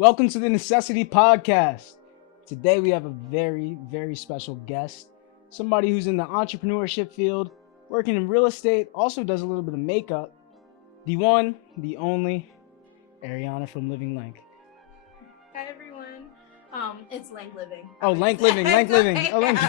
Welcome to the Necessity Podcast. Today we have a very, very special guest. Somebody who's in the entrepreneurship field, working in real estate, also does a little bit of makeup. The one, the only, Ariana from Living Lanc. Hi everyone. It's Lanc Living. Oh, Lanc Living, Lanc Living. Oh, Lanc.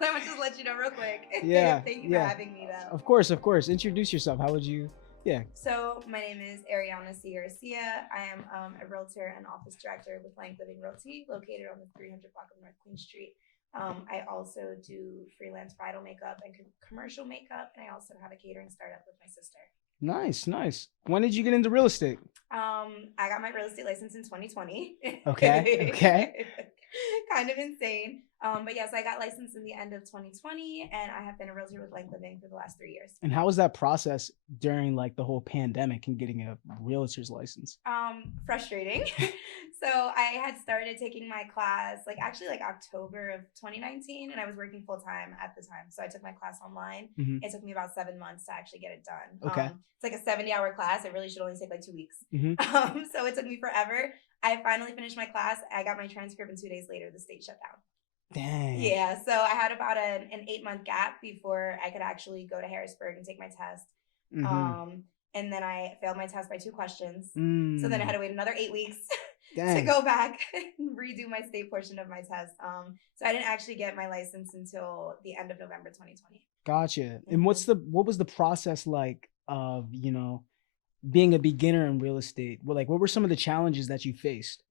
Let me just let you know real quick. Yeah. Thank you for having me though. Of course. Introduce yourself. How would you? Yeah. So my name is Ariana Garcia. I am a realtor and office director with Lanc Living Realty, located on the 300 block of North Queen Street. I also do freelance bridal makeup and commercial makeup, and I also have a catering startup with my sister. Nice. When did you get into real estate? I got my real estate license in 2020. Okay. Kind of insane. But yes, I got licensed in the end of 2020, and I have been a realtor with Lanc Living for the last 3 years. And how was that process during like the whole pandemic and getting a realtor's license? Frustrating. So I had started taking my class like October of 2019, and I was working full time at the time. So I took my class online. Mhm. It took me about 7 months to actually get it done. Okay. It's like a 70-hour class. It really should only take like 2 weeks. Mhm. So it took me forever. I finally finished my class. I got my transcript, and 2 days later, the state shut down. Dang. Yeah, so I had about an 8-month gap before I could actually go to Harrisburg and take my test. Mhm. And then I failed my test by 2 questions. Mm. So then I had to wait another 8 weeks to Dang. go back and redo my state portion of my test. So I didn't actually get my license until the end of November 2020. Gotcha. And what was the process like of, being a beginner in real estate? What were some of the challenges that you faced?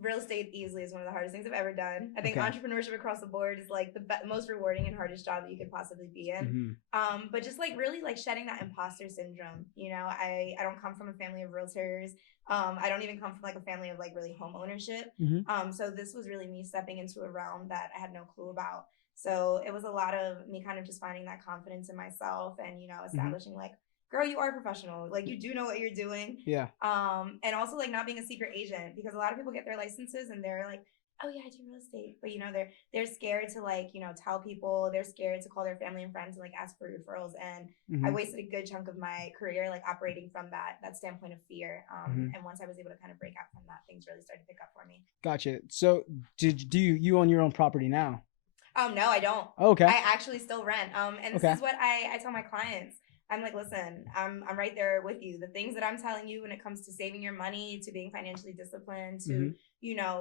Real estate easily is one of the hardest things I've ever done. I think Okay. entrepreneurship across the board is like the most rewarding and hardest job that you could possibly be in. Mhm. But just like really like shedding that imposter syndrome. I don't come from a family of realtors. I don't even come from like a family of like really home ownership. Mhm. So this was really me stepping into a realm that I had no clue about. So it was a lot of me kind of just finding that confidence in myself and establishing like, girl, you are professional. Like you do know what you're doing. Yeah. And also like not being a secret agent, because a lot of people get their licenses and they're like, oh yeah, I do real estate, but they're scared to like tell people. They're scared to call their family and friends and like ask for referrals. And I Mhm. wasted a good chunk of my career like operating from that standpoint of fear. Mhm. And once I was able to kind of break out from that, things really started to pick up for me. Gotcha. So do you own your own property now? No, I don't. Oh, okay. I actually still rent. And this Okay. is what I tell my clients. I'm like, listen, I'm right there with you. The things that I'm telling you when it comes to saving your money, to being financially disciplined, to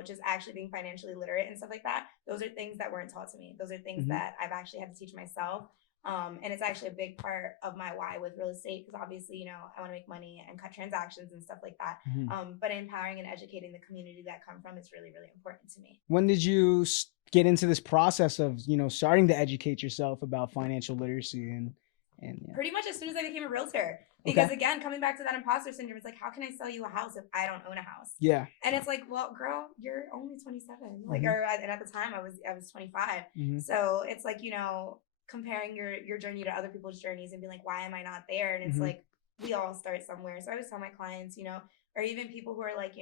just actually being financially literate and stuff like that. Those are things that weren't taught to me. Those are things that I've actually had to teach myself. And it's actually a big part of my why with real estate, because obviously, I want to make money and cut transactions and stuff like that. But empowering and educating the community that I come from is really, really important to me. When did you get into this process of, starting to educate yourself about financial literacy and yeah. Pretty much as soon as I became a realtor. Because again, coming back to that imposter syndrome, it's like, how can I sell you a house if I don't own a house? Yeah. And it's like, well, girl, you're only 27. Like, and at the time I was 25. So it's like, comparing your journey to other people's journeys and being like, why am I not there? And it's like, we all start somewhere. So I always tell my clients, or even people who are like,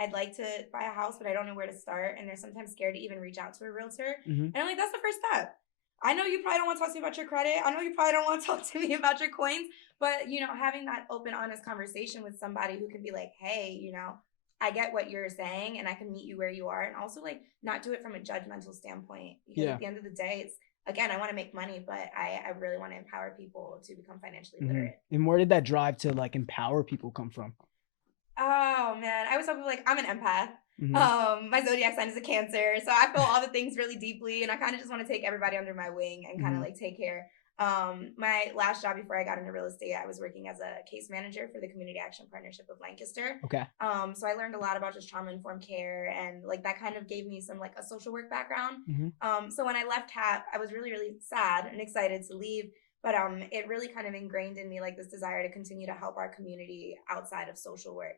I'd like to buy a house, but I don't know where to start. And they're sometimes scared to even reach out to a realtor. And I'm like, that's the first step. I know you probably don't want to talk to me about your credit. I know you probably don't want to talk to me about your coins, but having that open, honest conversation with somebody who can be like, hey, I get what you're saying and I can meet you where you are. And also like not do it from a judgmental standpoint, because at the end of the day, it's, again, I want to make money, but I really want to empower people to become financially literate. And where did that drive to like empower people come from? Oh man, I was talking like, I'm an empath. My zodiac sign is a Cancer, so I feel all the things really deeply, and I kind of just want to take everybody under my wing and kind of like take care. My last job before I got into real estate, I was working as a case manager for the Community Action Partnership of Lancaster. Okay. So I learned a lot about just trauma-informed care, and like that kind of gave me some like a social work background. So when I left HAP, I was really, really sad and excited to leave. But it really kind of ingrained in me like this desire to continue to help our community outside of social work.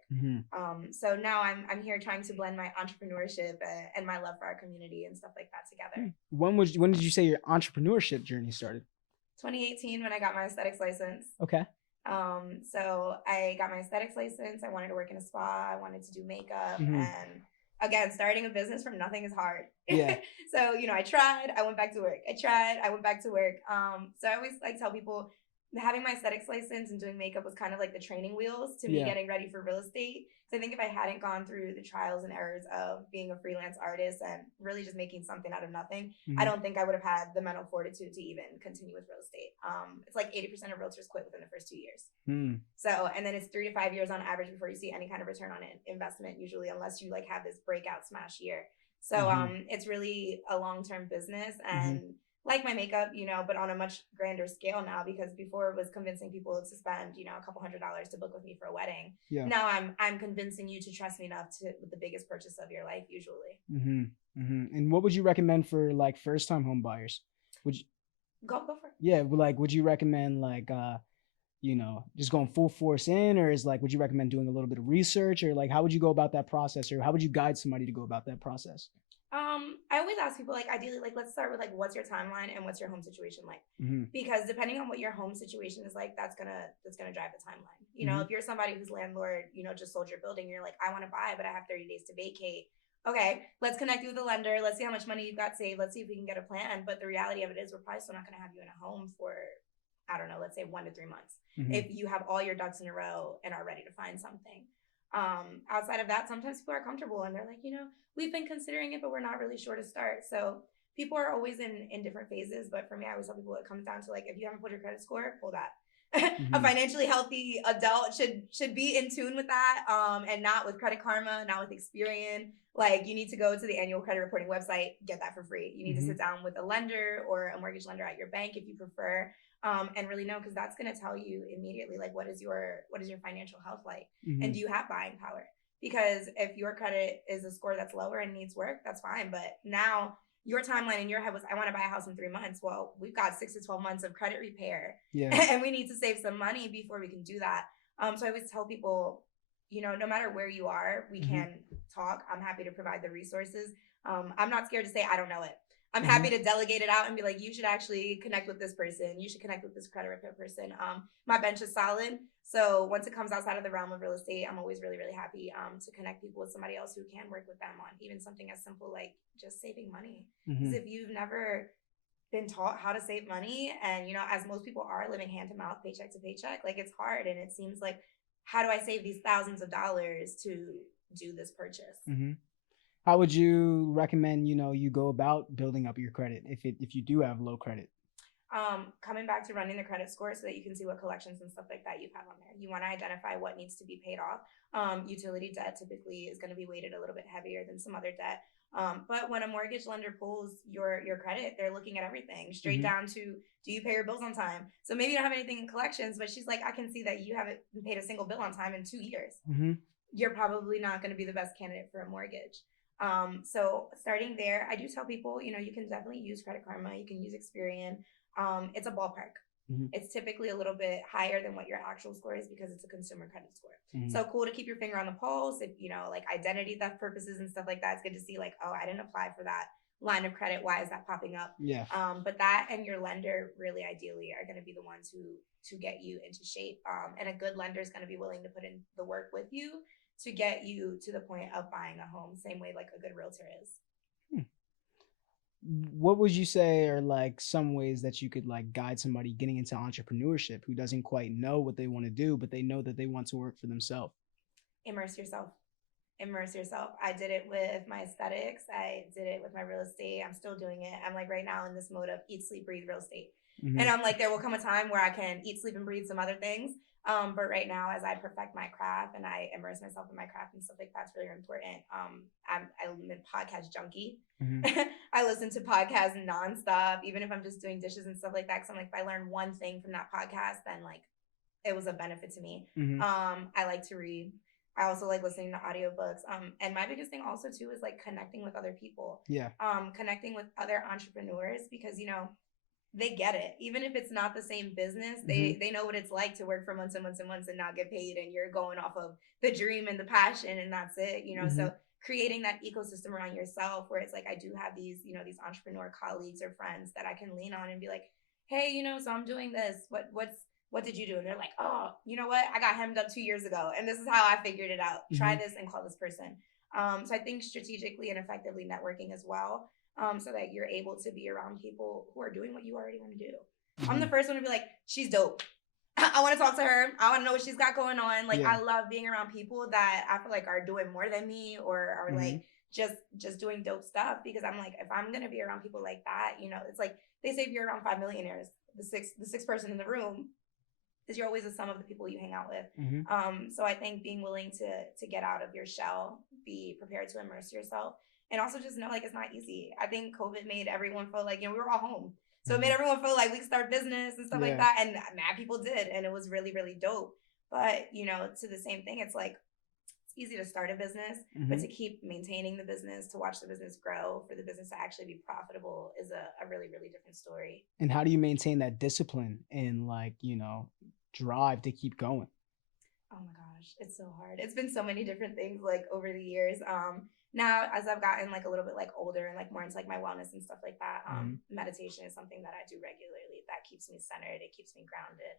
So now I'm here trying to blend my entrepreneurship and my love for our community and stuff like that together. When did you say your entrepreneurship journey started? 2018, when I got my aesthetics license. Okay. So I got my aesthetics license. I wanted to work in a spa. I wanted to do makeup. And again, starting a business from nothing is hard. Yeah. So, I tried, I went back to work. I tried, I went back to work. So I always like tell people, having my aesthetics license and doing makeup was kind of like the training wheels to me getting ready for real estate. So I think if I hadn't gone through the trials and errors of being a freelance artist and really just making something out of nothing, I don't think I would have had the mental fortitude to even continue with real estate. It's like 80% of realtors quit within the first 2 years. So, and then it's 3 to 5 years on average before you see any kind of return on investment, usually, unless you like have this breakout smash year. So it's really a long-term business, and like my makeup, but on a much grander scale now, because before it was convincing people to spend, a couple $100s to book with me for a wedding. Yeah. Now I'm convincing you to trust me enough with the biggest purchase of your life, usually. And what would you recommend for like first-time home buyers? Would you go for it? Yeah, like would you recommend like just going full force in, or would you recommend doing a little bit of research, or like how would you go about that process, or how would you guide somebody to go about that process? I always ask people, like, ideally, like, let's start with like, what's your timeline and what's your home situation like? Because depending on what your home situation is like, that's gonna drive the timeline. If you're somebody whose landlord, just sold your building, you're like, I want to buy, but I have 30 days to vacate. Okay, let's connect you with a lender. Let's see how much money you've got saved. Let's see if we can get a plan. But the reality of it is, we're probably still not going to have you in a home for, I don't know, let's say 1 to 3 months. If you have all your ducks in a row and are ready to find something. Outside of that, sometimes people are comfortable and they're like, we've been considering it, but we're not really sure to start. So people are always in different phases. But for me, I always tell people it comes down to, like, if you haven't put your credit score, pull that. A financially healthy adult should be in tune with that, and not with Credit Karma, not with Experian. Like, you need to go to the annual credit reporting website, get that for free. You need to sit down with a lender or a mortgage lender at your bank if you prefer, and really know, because that's going to tell you immediately, like, what is your financial health like, and do you have buying power? Because if your credit is a score that's lower and needs work, that's fine. But now your timeline in your head was, I want to buy a house in 3 months. Well, we've got 6 to 12 months of credit repair, and we need to save some money before we can do that. So I always tell people, no matter where you are, we can talk. I'm happy to provide the resources. I'm not scared to say I don't know it. I'm happy to delegate it out and be like, you should actually connect with this person. You should connect with this credit repair person. My bench is solid. So once it comes outside of the realm of real estate, I'm always really, really happy to connect people with somebody else who can work with them on even something as simple like just saving money. Because if you've never been taught how to save money, and, as most people are living hand to mouth, paycheck to paycheck, like, it's hard. And it seems like, how do I save these thousands of dollars to do this purchase? How would you recommend, you go about building up your credit if you do have low credit? Coming back to running the credit score so that you can see what collections and stuff like that you have on there. You want to identify what needs to be paid off. Utility debt typically is going to be weighted a little bit heavier than some other debt. But when a mortgage lender pulls your credit, they're looking at everything straight down to, do you pay your bills on time? So maybe you don't have anything in collections, but she's like, I can see that you haven't paid a single bill on time in 2 years. You're probably not going to be the best candidate for a mortgage. So starting there, I do tell people, you can definitely use Credit Karma. You can use Experian. It's a ballpark. It's typically a little bit higher than what your actual score is because it's a consumer credit score. So cool to keep your finger on the pulse. If, like identity theft purposes and stuff like that, it's good to see, like, oh, I didn't apply for that line of credit. Why is that popping up? Yeah. But that and your lender really ideally are going to be the ones to get you into shape. And a good lender is going to be willing to put in the work with you to get you to the point of buying a home, same way like a good realtor is. What would you say are like some ways that you could like guide somebody getting into entrepreneurship who doesn't quite know what they want to do, but they know that they want to work for themselves? Immerse yourself. I did it with my aesthetics. I did it with my real estate. I'm still doing it. I'm like right now in this mode of eat, sleep, breathe real estate. And I'm like, there will come a time where I can eat, sleep, and breathe some other things. But right now, as I perfect my craft and I immerse myself in my craft and stuff like that's really important. I'm a podcast junkie. I listen to podcasts nonstop, even if I'm just doing dishes and stuff like that. Cause I'm like, if I learn one thing from that podcast, then like it was a benefit to me. I like to read. I also like listening to audiobooks. And my biggest thing also too is like connecting with other people. Yeah. Connecting with other entrepreneurs because, they get it. Even if it's not the same business, they know what it's like to work for months and months and months and not get paid, and you're going off of the dream and the passion, and that's it, So creating that ecosystem around yourself where it's like, I do have these, these entrepreneur colleagues or friends that I can lean on and be like, hey, so I'm doing this. What did you do? And they're like, oh, you know what? I got hemmed up 2 years ago, and this is how I figured it out. Try this and call this person. So I think strategically and effectively networking as well. So that you're able to be around people who are doing what you already want to do. I'm the first one to be like, she's dope. I want to talk to her. I want to know what she's got going on. Like, Yeah. I love being around people that I feel like are doing more than me or are like just doing dope stuff, because I'm like, if I'm gonna be around people like that, you know, it's like they say if you're around 5 millionaires, the sixth person in the room is you're always the sum of the people you hang out with. So I think being willing to get out of your shell, be prepared to immerse yourself, and also just know like it's not easy. I think COVID made everyone feel like, you know, we were all home. So it made everyone feel like we could start business and stuff like that. And mad people did. And it was really, really dope. But, you know, to the same thing, it's like, it's easy to start a business, but to keep maintaining the business, to watch the business grow, for the business to actually be profitable is a really, really different story. And how do you maintain that discipline and, like, you know, drive to keep going? Oh my gosh, it's so hard. It's been so many different things like over the years. Now as I've gotten like a little bit like older and like more into like my wellness and stuff like that, meditation is something that I do regularly that keeps me centered. It keeps me grounded.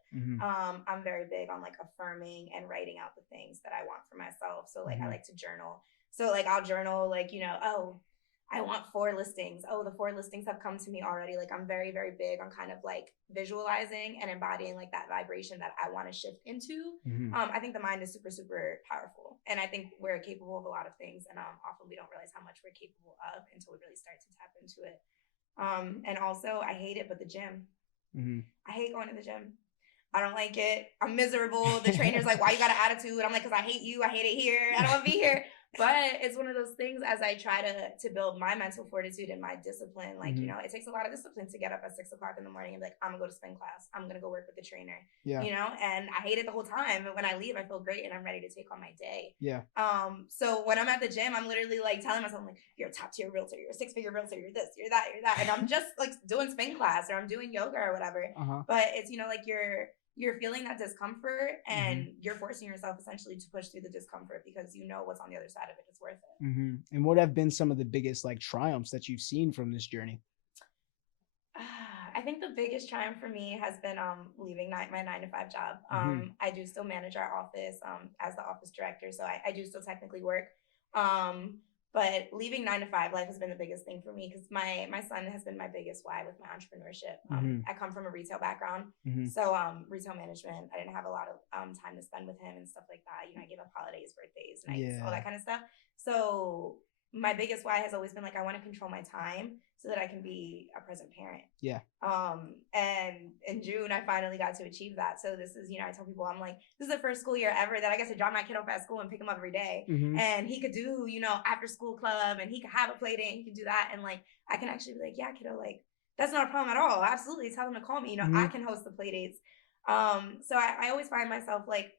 I'm very big on like affirming and writing out the things that I want for myself. So like I like to journal. So like I'll journal like, you know, oh, I want 4 listings. Oh, the 4 listings have come to me already. Like I'm very, very big on kind of like visualizing and embodying like that vibration that I want to shift into. I think the mind is super, super powerful. And I think we're capable of a lot of things. And often we don't realize how much we're capable of until we really start to tap into it. And also I hate it, but the gym. I hate going to the gym. I don't like it. I'm miserable. The trainer's like, why you got an attitude? I'm like, because I hate you. I hate it here. I don't want to be here. But it's one of those things as I try to build my mental fortitude and my discipline. Like, you know, it takes a lot of discipline to get up at 6 o'clock in the morning and be like, I'm going to go to spin class. I'm going to go work with the trainer. You know, and I hate it the whole time. But when I leave, I feel great and I'm ready to take on my day. So when I'm at the gym, I'm literally like telling myself, like, you're a top tier realtor, you're a 6-figure realtor, you're this, you're that, you're that. And I'm just like doing spin class or I'm doing yoga or whatever. But it's, you know, like you're feeling that discomfort and you're forcing yourself essentially to push through the discomfort because you know what's on the other side of it is worth it. And what have been some of the biggest like triumphs that you've seen from this journey? I think the biggest triumph for me has been leaving my 9-to-5 job. I do still manage our office as the office director, so I do still technically work. But leaving 9-to-5 life has been the biggest thing for me because my son has been my biggest why with my entrepreneurship. I come from a retail background, so retail management. I didn't have a lot of time to spend with him and stuff like that. You know, I gave up holidays, birthdays, nights, all that kind of stuff. So my biggest why has always been like I want to control my time so that I can be a present parent. And in June I finally got to achieve that. So this is, you know, I tell people I'm like, this is the first school year ever that I get to drop my kid off at school and pick him up every day. And he could do, you know, after school club and he could have a play date and he could do that. And like I can actually be like, yeah, kiddo, like that's not a problem at all. Absolutely, tell them to call me. You know, I can host the play dates. So I always find myself like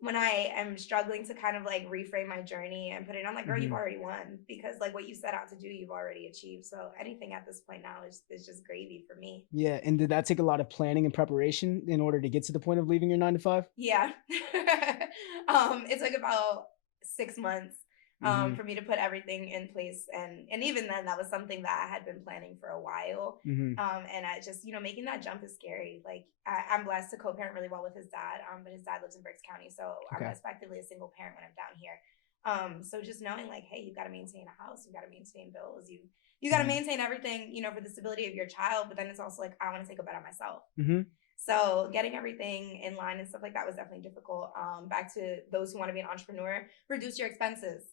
when I am struggling to kind of like reframe my journey and put it on like, girl, you've already won because like what you set out to do, you've already achieved. So anything at this point now is just gravy for me. Yeah. And did that take a lot of planning and preparation in order to get to the point of leaving your 9-to-5? Yeah. It took about 6 months for me to put everything in place. And even then that was something that I had been planning for a while. And I just, you know, making that jump is scary. Like I'm blessed to co-parent really well with his dad, but his dad lives in Berks County. So I'm effectively a single parent when I'm down here. So just knowing like, hey, you got to maintain a house, you got to maintain bills, you got to maintain everything, you know, for the stability of your child. But then it's also like, I want to take a bet on myself. So getting everything in line and stuff like that was definitely difficult. Back to those who want to be an entrepreneur, reduce your expenses.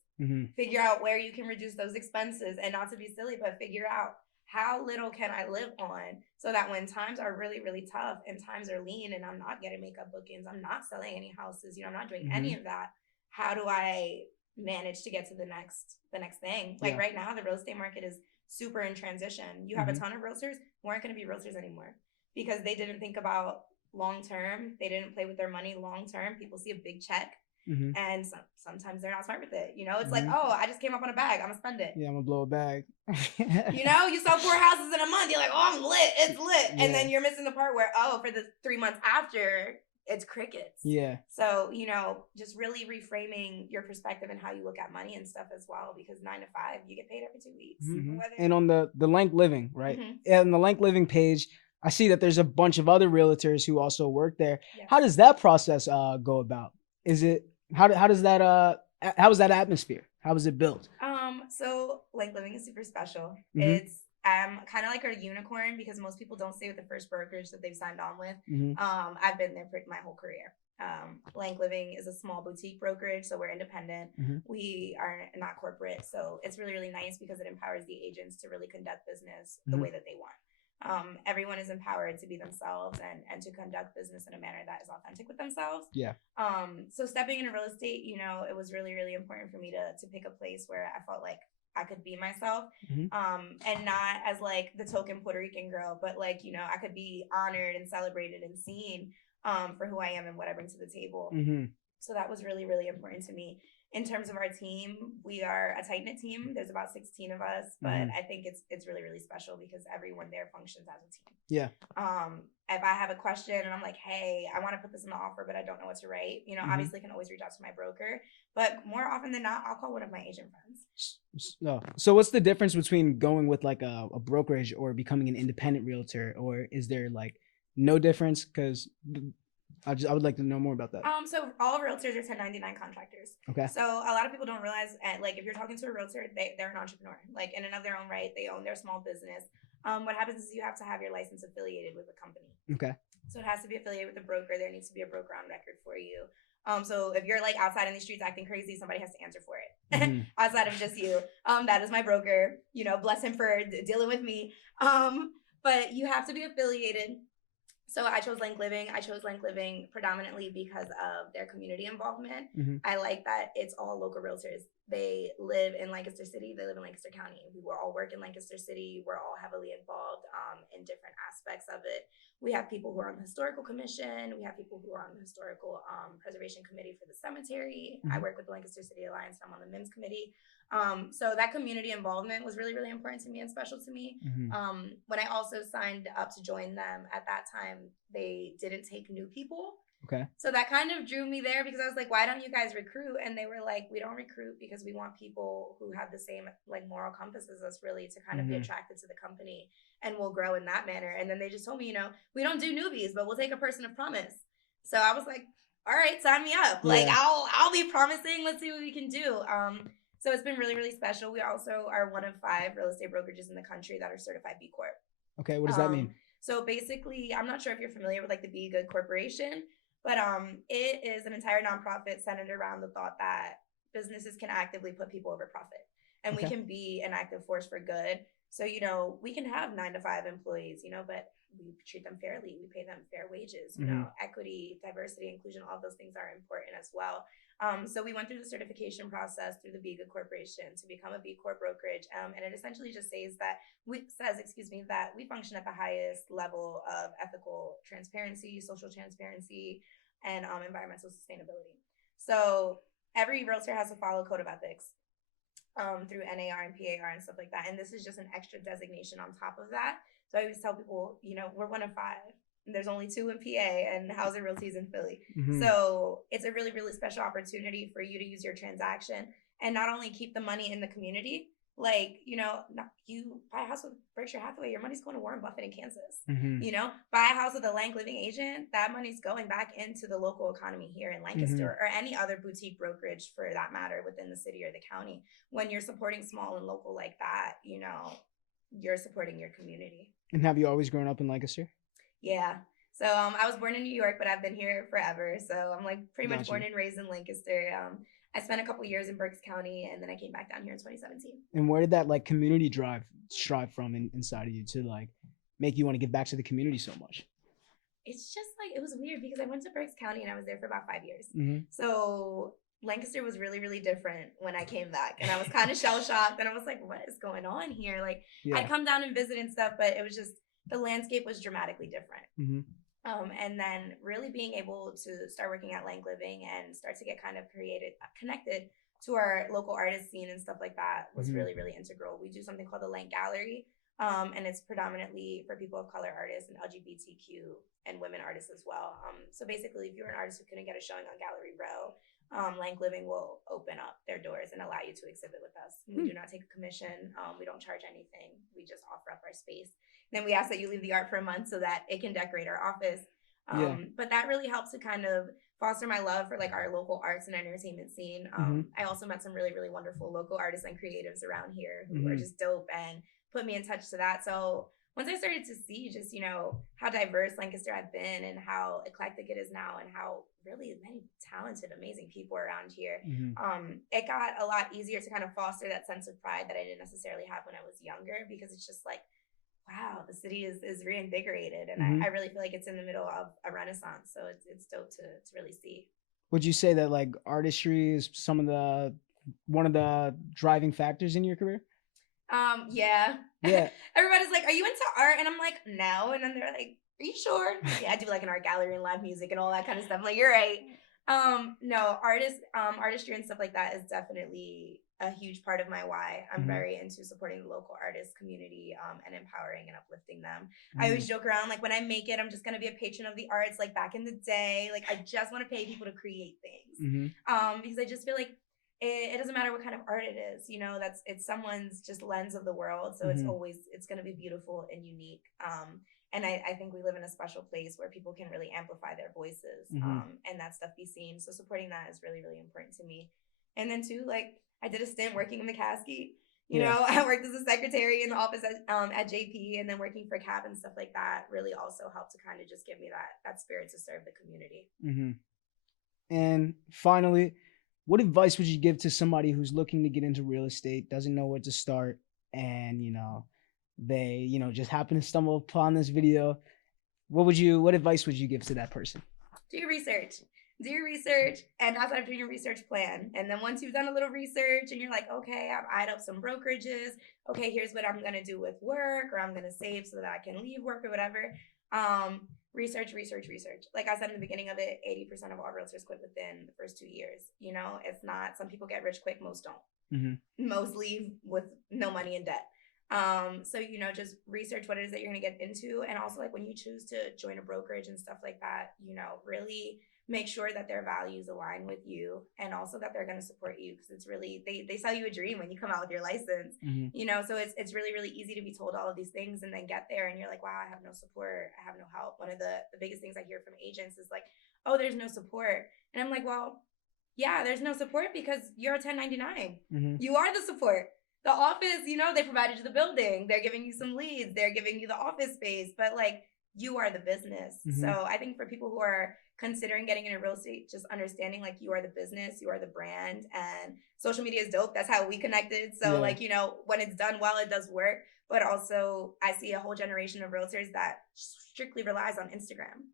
Figure out where you can reduce those expenses, and not to be silly, but figure out how little can I live on so that when times are really, really tough and times are lean and I'm not getting makeup bookings, I'm not selling any houses, you know, I'm not doing any of that. How do I manage to get to the next thing? Like right now, the real estate market is super in transition. You have a ton of realtors who aren't going to be realtors anymore because they didn't think about long term. They didn't play with their money long term. People see a big check. And sometimes they're not smart with it. You know, it's like, oh, I just came up on a bag. I'm gonna spend it. Yeah, I'm gonna blow a bag. You know, you sell 4 houses in a month. You're like, oh, I'm lit. It's lit. And then you're missing the part where, oh, for the 3 months after, it's crickets. So, you know, just really reframing your perspective and how you look at money and stuff as well, because 9-to-5, you get paid every 2 weeks. And on the Lanc Living, right? On the Lanc Living page, I see that there's a bunch of other realtors who also work there. How does that process go about? Is it how does that how is that atmosphere? How is it built? So Lanc Living is super special. It's I'm kind of like a unicorn because most people don't stay with the first brokerage that they've signed on with. I've been there for my whole career. Lanc Living is a small boutique brokerage, so we're independent. We are not corporate, so it's really, really nice because it empowers the agents to really conduct business the way that they want. Everyone is empowered to be themselves and to conduct business in a manner that is authentic with themselves. Yeah. So stepping into real estate, you know, it was really, really important for me to pick a place where I felt like I could be myself, and not as like the token Puerto Rican girl, but like, you know, I could be honored and celebrated and seen for who I am and what I bring to the table. So that was really, really important to me. In terms of our team, we are a tight-knit team. There's about 16 of us, but I think it's really, really special because everyone there functions as a team. Yeah. If I have a question and I'm like, hey, I want to put this in the offer, but I don't know what to write, you know, obviously I can always reach out to my broker, but more often than not, I'll call one of my agent friends. So what's the difference between going with like a brokerage or becoming an independent realtor, or is there like no difference? Because I would like to know more about that. So all realtors are 1099 contractors. Okay. So a lot of people don't realize, like, if you're talking to a realtor, they're an entrepreneur, like in and of their own right. They own their small business. What happens is you have to have your license affiliated with a company. Okay. So it has to be affiliated with a broker. There needs to be a broker on record for you. So if you're like outside in the streets acting crazy, somebody has to answer for it outside of just you. That is my broker. You know, bless him for dealing with me. But you have to be affiliated. So I chose Lanc Living. I chose Lanc Living predominantly because of their community involvement. I like that it's all local realtors. They live in Lancaster City. They live in Lancaster County. We all work in Lancaster City. We're all heavily involved in different aspects of it. We have people who are on the historical commission. We have people who are on the historical preservation committee for the cemetery. I work with the Lancaster City Alliance. I'm on the MIMS committee. So that community involvement was really, really important to me and special to me. When I also signed up to join them at that time, they didn't take new people. Okay. So that kind of drew me there because I was like, why don't you guys recruit? And they were like, we don't recruit because we want people who have the same like moral compass as us, really, to kind of be attracted to the company, and we'll grow in that manner. And then they just told me, you know, we don't do newbies, but we'll take a person of promise. So I was like, all right, sign me up. Yeah. Like I'll be promising. Let's see what we can do. So it's been really, really special. We also are one of 5 real estate brokerages in the country that are certified B Corp. Okay, what does that mean? So basically, I'm not sure if you're familiar with like the Be Good Corporation, but it is an entire nonprofit centered around the thought that businesses can actively put people over profit, and we can be an active force for good. So, you know, we can have 9 to 5 employees, you know, but we treat them fairly. We pay them fair wages, you know, equity, diversity, inclusion, all those things are important as well. So we went through the certification process through the Be Good Corporation to become a B Corp brokerage. And it essentially just says that we function at the highest level of ethical transparency, social transparency, and environmental sustainability. So every realtor has to follow a code of ethics through NAR and PAR and stuff like that. And this is just an extra designation on top of that. So I always tell people, you know, we're one of 5. There's only 2 in PA and Housing Realty's in Philly. So it's a really, really special opportunity for you to use your transaction and not only keep the money in the community, like, you know, you buy a house with Berkshire Hathaway, your money's going to Warren Buffett in Kansas. You know, buy a house with a Lanc Living agent, that money's going back into the local economy here in Lancaster or any other boutique brokerage for that matter within the city or the county. When you're supporting small and local like that, you know, you're supporting your community. And have you always grown up in Lancaster? Yeah. So I was born in New York, but I've been here forever. So I'm like pretty much born and raised in Lancaster. I spent a couple years in Berks County, and then I came back down here in 2017. And where did that like community strive from inside of you to like make you want to give back to the community so much? It's just like, it was weird because I went to Berks County and I was there for about 5 years. So Lancaster was really, really different when I came back, and I was kind of shell shocked, and I was like, what is going on here? Like I'd come down and visit and stuff, but it was just, the landscape was dramatically different. And then really being able to start working at Lanc Living and start to get kind of connected to our local artist scene and stuff like that was really, really integral. We do something called the Lanc Gallery, and it's predominantly for people of color artists and LGBTQ and women artists as well. So basically, if you're an artist who couldn't get a showing on Gallery Row, Lanc Living will open up their doors and allow you to exhibit with us. We do not take a commission. We don't charge anything. We just offer up our space. Then we ask that you leave the art for a month so that it can decorate our office. But that really helps to kind of foster my love for like our local arts and entertainment scene. I also met some really, really wonderful local artists and creatives around here who are just dope and put me in touch to that. So once I started to see just, you know, how diverse Lancaster had been and how eclectic it is now and how really many talented, amazing people are around here, it got a lot easier to kind of foster that sense of pride that I didn't necessarily have when I was younger, because it's just like, wow, the city is reinvigorated, and I really feel like it's in the middle of a renaissance. So it's dope to really see. Would you say that like artistry is one of the driving factors in your career? Yeah. Yeah. Everybody's like, "Are you into art?" And I'm like, "No." And then they're like, "Are you sure?" Yeah, I do like an art gallery and live music and all that kind of stuff. I'm like, you're right. No, artistry and stuff like that is definitely a huge part of my why. I'm very into supporting the local artist community, and empowering and uplifting them. I always joke around, like, when I make it, I'm just gonna be a patron of the arts, like back in the day. Like, I just want to pay people to create things. Because I just feel like it doesn't matter what kind of art it is, you know, it's someone's just lens of the world. So it's going to be beautiful and unique. And I think we live in a special place where people can really amplify their voices, and that stuff be seen. So supporting that is really, really important to me. And then too, like, I did a stint working in the casket. You know, I worked as a secretary in the office at JP, and then working for CAP and stuff like that really also helped to kind of just give me that spirit to serve the community. And finally, what advice would you give to somebody who's looking to get into real estate, doesn't know where to start, and, you know, they, you know, just happen to stumble upon this video? What advice would you give to that person? Do your research. Do your research, and outside of doing your research, plan. And then once you've done a little research and you're like, okay, I've eyed up some brokerages. Okay, here's what I'm going to do with work, or I'm going to save so that I can leave work or whatever. Research. Like I said in the beginning of it, 80% of all realtors quit within the first 2 years. You know, it's not, some people get rich quick, most don't. Most leave with no money and debt. So, you know, just research what it is that you're going to get into. And also, like, when you choose to join a brokerage and stuff like that, you know, really make sure that their values align with you, and also that they're going to support you, because it's really, they sell you a dream when you come out with your license. You know, so it's really, really easy to be told all of these things and then get there and you're like, wow, I have no support, I have no help. One of the biggest things I hear from agents is like, oh, there's no support. And I'm like, well, yeah, there's no support because you're a 1099. You are the support. The office, you know, they provided you the building, they're giving you some leads, they're giving you the office space, but like, you are the business. So I think for people who are considering getting into real estate, just understanding like you are the business, you are the brand, and social media is dope. That's how we connected. So like, you know, when it's done well, it does work. But also I see a whole generation of realtors that strictly relies on Instagram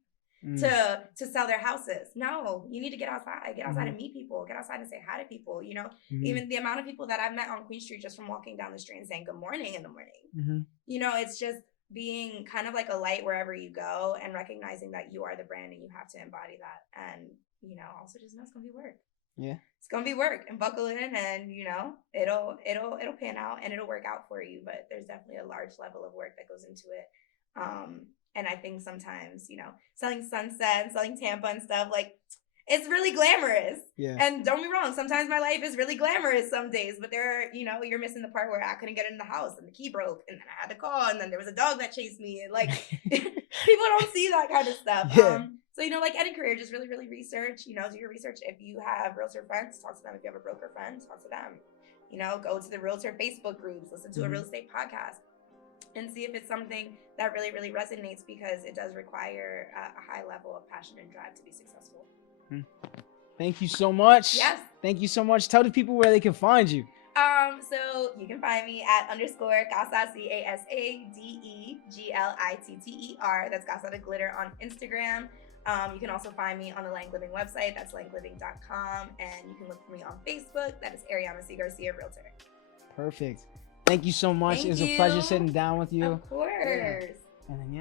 to sell their houses. No, you need to get outside and meet people, get outside and say hi to people. You know, even the amount of people that I've met on Queen Street just from walking down the street and saying good morning in the morning. You know, it's just being kind of like a light wherever you go, and recognizing that you are the brand and you have to embody that. And, you know, also just know it's gonna be work. It's gonna be work, and buckle in, and, you know, it'll pan out and it'll work out for you. But there's definitely a large level of work that goes into it. And I think sometimes, you know, selling Sunset and selling Tampa and stuff, like, it's really glamorous. And don't be wrong, sometimes my life is really glamorous some days, but you know, you're missing the part where I couldn't get in the house and the key broke and then I had to call, and then there was a dog that chased me, and like, people don't see that kind of stuff. So, you know, like, any career, just really, really research, you know, do your research. If you have realtor friends, talk to them. If you have a broker friend, talk to them. You know, go to the realtor Facebook groups, listen to a real estate podcast, and see if it's something that really, really resonates, because it does require a high level of passion and drive to be successful. Thank you so much. Yes. Thank you so much. Tell the people where they can find you. So you can find me at _ Casa, CASADEGLITTER. That's Casa de Glitter on Instagram. You can also find me on the Lanc Living website. That's lankliving.com. And you can look for me on Facebook. That is Ariana C. Garcia, Realtor. Perfect. Thank you so much. It was a pleasure sitting down with you. Of course. And then,